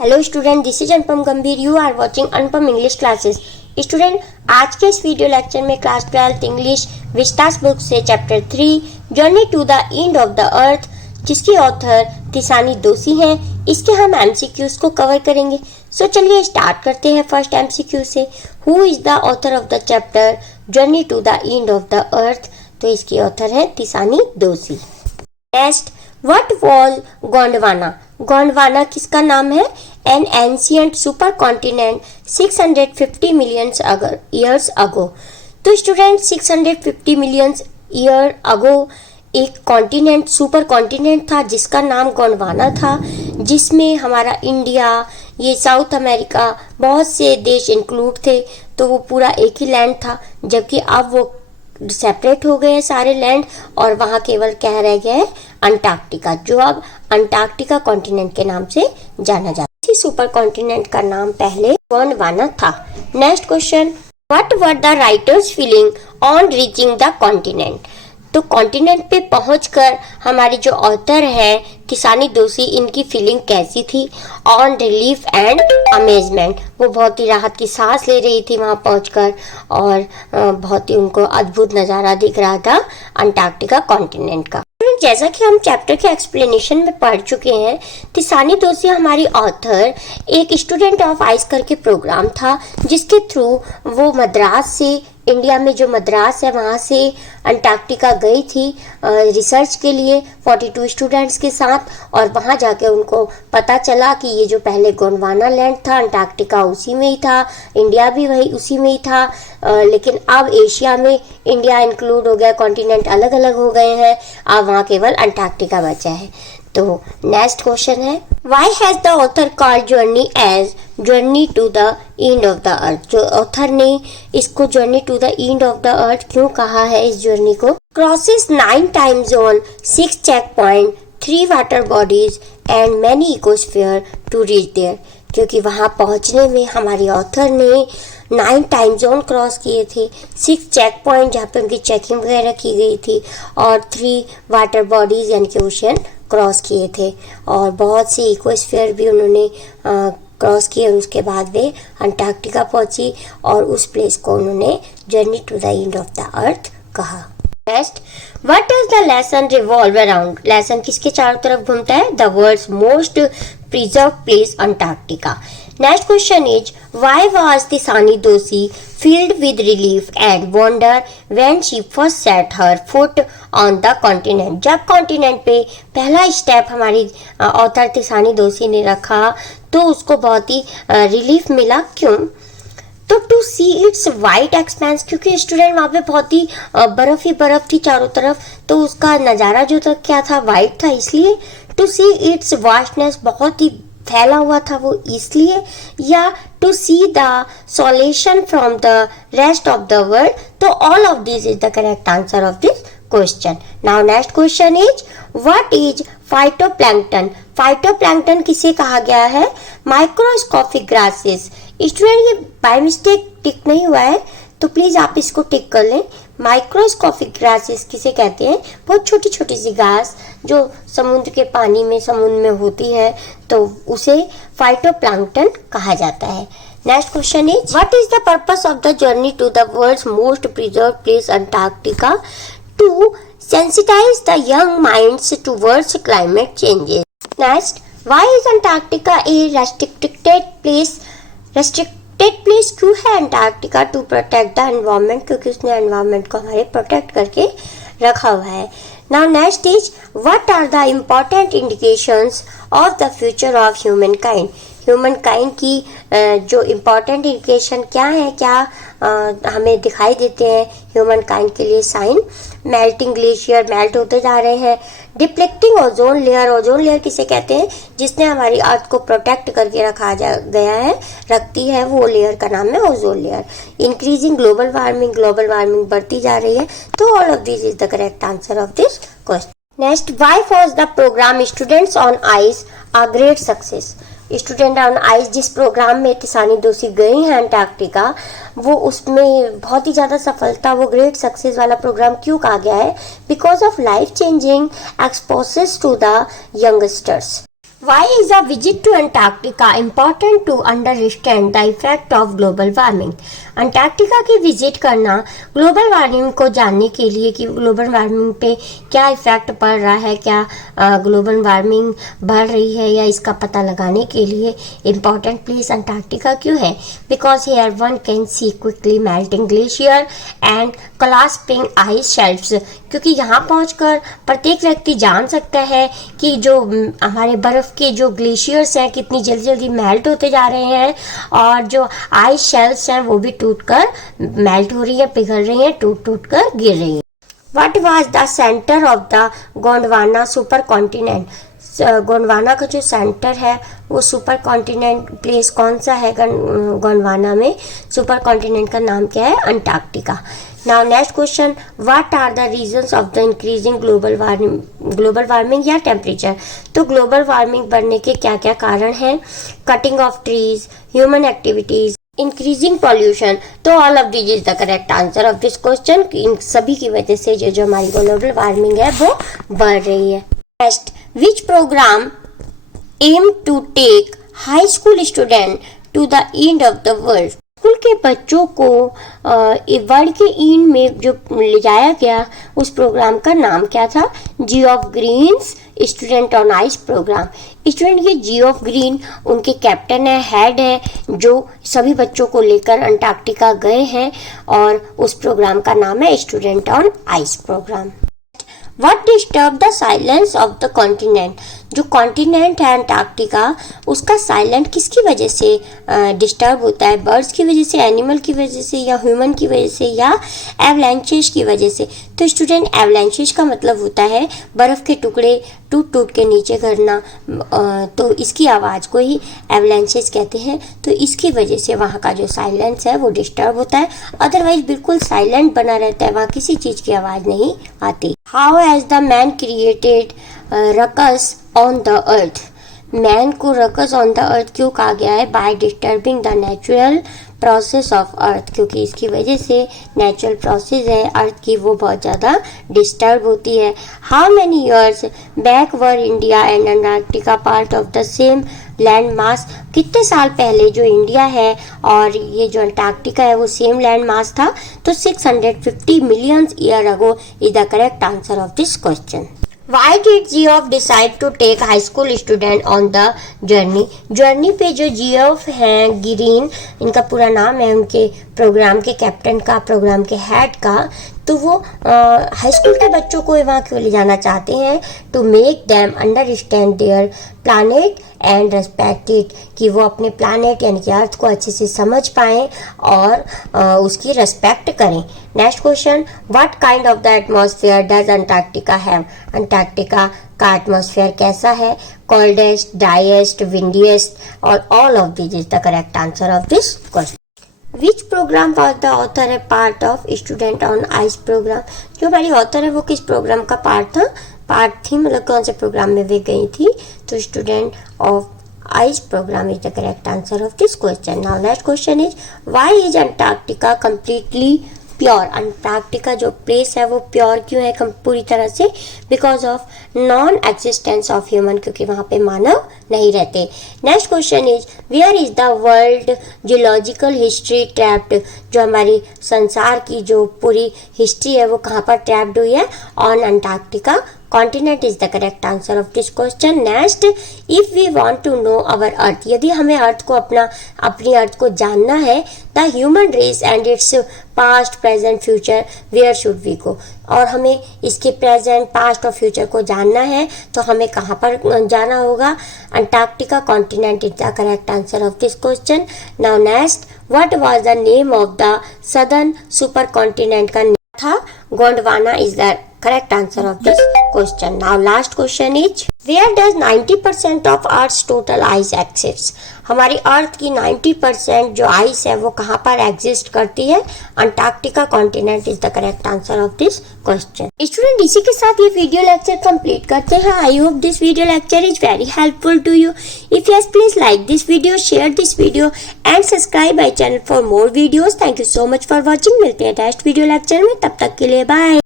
Hello student, this is Anupam Gambhir. You are watching Anupam English classes. Student, आज के इस video lecture में क्लास 12 इंग्लिश विस्तास बुक से chapter 3 journey to the end of the earth, जिसकी author तिसानी दोषी हैं, इसके हम एमसीक्यूज को कवर करेंगे। सो चलिए स्टार्ट करते हैं फर्स्ट एमसीक्यू से। Who is the author of the chapter journey to the end of the earth? तो इसकी ऑथर है Tishani Doshi. Next, what was Gondwana? Gondwana किसका नाम है? An ancient supercontinent 650 million years ago. तो स्टूडेंट 650 मिलियन ईयर अगो एक continent, super continent था जिसका नाम गोंडवाना था, जिसमें हमारा इंडिया, ये साउथ अमेरिका, बहुत से देश इंक्लूड थे। तो वो पूरा एक ही लैंड था, जबकि अब वो सेपरेट हो गए हैं सारे लैंड, और वहाँ केवल क्या रह गया है? अंटार्कटिका, जो अब अंटार्कटिका कॉन्टिनेंट के नाम से जाना जाता है। इसी सुपर कॉन्टिनेंट का नाम पहले गोंडवाना था। Next question, what were the writers feeling on reaching the continent? तो कॉन्टिनेंट पे पहुंचकर हमारी जो ऑथर है तिसानी दोषी, इनकी फीलिंग कैसी थी? ऑन रिलीफ एंड अमेजमेंट, वो बहुत ही राहत की सांस ले रही थी वहां पहुंचकर, और बहुत ही उनको अद्भुत नज़ारा दिख रहा था अंटार्कटिका कॉन्टिनेंट का। जैसा कि हम चैप्टर के एक्सप्लेनेशन में पढ़ चुके हैं, तिसानी दोषी हमारी ऑथर एक स्टूडेंट ऑफ आइस करके प्रोग्राम था, जिसके थ्रू वो मद्रास से, इंडिया में जो मद्रास है वहाँ से अंटार्कटिका गई थी रिसर्च के लिए 42 स्टूडेंट्स के साथ, और वहाँ जाके उनको पता चला कि ये जो पहले गोंडवाना लैंड था, अंटार्कटिका उसी में ही था, इंडिया भी वही उसी में ही था, लेकिन अब एशिया में इंडिया इंक्लूड हो गया, कॉन्टिनेंट अलग अलग हो गए हैं, अब वहाँ केवल अंटार्कटिका बचा है। तो नेक्स्ट क्वेश्चन है, why has the author called journey as journey to the end of the earth? जो ऑथर ने इसको journey to the end of the earth क्यों कहा है इस जर्नी को? Crosses 9 time zone, 6 checkpoint, 3 water bodies and many ecosphere to reach there. क्योंकि वहां पहुंचने में हमारी ऑथर ने 9 टाइम जोन क्रॉस किए थे, 6 चेक पॉइंट जहाँ पे उनकी चेकिंग वगैरह की गई थी, और 3 वाटर बॉडीज यानी कि ओशन क्रॉस किए थे, और बहुत से इकोस्फीयर भी उन्होंने क्रॉस किए। और उसके बाद वे अंटार्कटिका पहुंची, और उस प्लेस को उन्होंने journey to the end of the earth कहा। Next, what does the lesson revolve around? Lesson किसके चारों तरफ घूमता है? The world's most preserve place Antarctica. Next question is, why was Tisani Doshi filled with relief and wonder when she first set her foot on the continent? जब continent पे पहला step हमारी author तिसानी दोषी ने रखा, तो उसको बहुत ही रिलीफ मिला। क्यों? तो to see its white expanse, क्योंकि स्टूडेंट वहाँ पे बहुत ही बर्फ ही बर्फ थी चारों तरफ, तो उसका नज़ारा जो था क्या था? वाइट था। इसलिए टू सी इट्स वास्टनेस, बहुत ही फैला हुआ था वो इसलिए, या to see the solution from the rest of the world? तो all of this is the correct answer of this question. Now next question is, what is phytoplankton? Phytoplankton किसे कहा गया है? Microscopic grasses. स्टूडेंट, ये by mistake tick नहीं हुआ है, तो प्लीज आप इसको टिक कर लें। माइक्रोस्कोपिक ग्रासेस किसे कहते हैं? बहुत छोटी छोटी सी घास जो समुद्र के पानी में, समुद्र में होती है, तो उसे फाइटोप्लैंक्टन कहा जाता है। Next question is, what is the purpose of the journey to the world's most preserve place Antarctica? To sensitize the young minds towards climate changes. Next, why is Antarctica a restricted place? Restricted place क्यों है Antarctica? To protect the environment, क्योंकि उसने environment को हमारे protect करके रखा हुआ है। Now next is, what are the important indications of the future of humankind? Humankind की जो इम्पोर्टेंट इंडिकेशन क्या है, क्या हमें दिखाई देते हैं ह्यूमन काइंड के लिए साइन? मेल्टिंग ग्लेशियर, मेल्ट होते जा रहे हैं। डिप्लेक्टिंग ओजोन लेयर, ओजोन लेयर किसे कहते हैं? जिसने हमारी अर्थ को प्रोटेक्ट करके गया है, रखती है, वो लेयर का नाम है ozone layer. Increasing global warming, global warming बढ़ती जा रही है। तो all of this is the correct answer of this question. Next, why was the program students on ice a great success? Student on ice जिस program में तिसानी दोषी गई हैं अंटार्कटिका, वो उसमें बहुत ही ज़्यादा सफलता, वो ग्रेट सक्सेस वाला प्रोग्राम क्यों कहा गया है? Because of life changing exposes to the youngsters. Why is a visit to Antarctica important to understand the effect of global warming? Antarctica की विजिट करना ग्लोबल वार्मिंग को जानने के लिए कि ग्लोबल वार्मिंग पे क्या इफेक्ट पड़ रहा है, क्या ग्लोबल वार्मिंग बढ़ रही है या इसका पता लगाने के लिए इम्पॉर्टेंट प्लेस अंटार्कटिका क्यों है? Because here one can see quickly melting glacier and clasping ice shelfs, क्योंकि यहाँ पहुँचकर प्रत्येक व्यक्ति जान सकता है कि जो हमारे बर्फ़ के जो ग्लेशियर्स हैं कितनी जल्दी जल्दी मेल्ट होते जा रहे हैं और जो आइस शेल्फ्स हैं वो भी टूटकर मेल्ट हो रही है, पिघल रही है, टूट टूट कर गिर रही है। What was the center of the Gondwana super continent? Gondwana का जो सेंटर है वो सुपर कॉन्टिनेंट प्लेस कौन सा है? गोंडवाना में सुपर कॉन्टिनेंट का नाम क्या है? Antarctica. Now next question, what are the reasons of the increasing global warming या टेम्परेचर? तो ग्लोबल वार्मिंग बढ़ने के क्या क्या कारण हैं? Cutting of trees, human activities, increasing pollution. तो all of this is the correct answer of this question. इन सभी की वजह से जो हमारी ग्लोबल वार्मिंग है वो बढ़ रही है। Next, which program aim to take high school student to the end of the world? School के बच्चों को वर्ल्ड के एंड में जो ले जाया गया उस प्रोग्राम का नाम क्या था? Geoff Green's student on ice program. Student ये जियोफ ग्रीन उनके कैप्टन है, हेड है, जो सभी बच्चों को लेकर अंटार्कटिका गए हैं और उस प्रोग्राम का नाम है student on ice program. What disturb the silence of the continent? जो कॉन्टिनेंट है अंटार्कटिका उसका साइलेंट किसकी वजह से डिस्टर्ब होता है? बर्ड्स की वजह से, एनिमल की वजह से या ह्यूमन की वजह से या एवलांचेस की वजह से? तो स्टूडेंट एवलांचेस का मतलब होता है बर्फ़ के टुकड़े टूट टूट के नीचे गिरना, तो इसकी आवाज़ को ही एवलांचेस कहते हैं। तो इसकी वजह से वहाँ का जो साइलेंस है वो डिस्टर्ब होता है, अदरवाइज बिल्कुल साइलेंट बना रहता है, वहाँ किसी चीज़ की आवाज़ नहीं आती। How has the man created ruckus on the earth? Man को रकस ऑन द अर्थ क्यों कहा गया है? By disturbing the natural process of earth, क्योंकि इसकी वजह से नेचुरल प्रोसेस है अर्थ की वो बहुत ज़्यादा डिस्टर्ब होती है। How many years back were India and Antarctica part of the same land mass? कितने साल पहले जो इंडिया है और ये जो अंटार्कटिका है वो सेम लैंड मास था? तो 650 million year ago is the correct answer of this question. Why did Geoff decide to take high school student on the journey? Journey पे जो जियोफ हैं ग्रीन, इनका पूरा नाम है उनके प्रोग्राम के कैप्टन का, प्रोग्राम के हेड का, तो वो हाई स्कूल के बच्चों को वहाँ क्यों ले जाना चाहते हैं? To make them understand their planet and respect it, कि वो अपने प्लानेट यानी कि अर्थ को अच्छे से समझ पाएँ और उसकी रेस्पेक्ट करें। Next question, what kind of the atmosphere does Antarctica have? Antarctica का एटमॉस्फेयर कैसा है? कोल्डेस्ट, ड्राइएस्ट, विंडीएस्ट और all of this is the correct answer of this question. Which program was the author a part of student on ice program? जो हमारी author है वो किस programme का पार्ट थी, मतलब कौन से प्रोग्राम में वे गई थी? तो student of ice program is the correct answer of this question. Now next question is, why is Antarctica completely pure? Antarctica जो प्लेस है वो प्योर क्यों है पूरी तरह से? Because of non existence of human, क्योंकि वहाँ पे मानव नहीं रहते। Next question is, where is the world geological history trapped? जो हमारी संसार की जो पूरी हिस्ट्री है वो कहाँ पर ट्रैप्ड हुई है? On Antarctica continent is the correct answer of this question. Next, if we want to know our earth, यदि हमें अर्थ को अपनी अर्थ को जानना है, the human race and its past present future, where should we go? और हमें इसके प्रेजेंट, पास्ट और फ्यूचर को जानना है तो हमें कहाँ पर जाना होगा? Antarctica continent is the correct answer of this question. Now next, what was the name of the southern super continent? का नाम था Gondwana is the correct answer of this question. Now last question is, where does 90% of Earth's total ice exists? हमारी अर्थ की 90% जो ice है वो कहाँ पर एग्जिस्ट करती है? Antarctica continent is the correct answer of this question. Student, इसी के साथ ये वीडियो लेक्चर कंप्लीट करते हैं। I hope this video lecture is very helpful to you. If yes, please like this video, share this video and subscribe my channel for more videos. Thank you so much for watching. मिलते हैं next video lecture में, तब तक के लिए bye.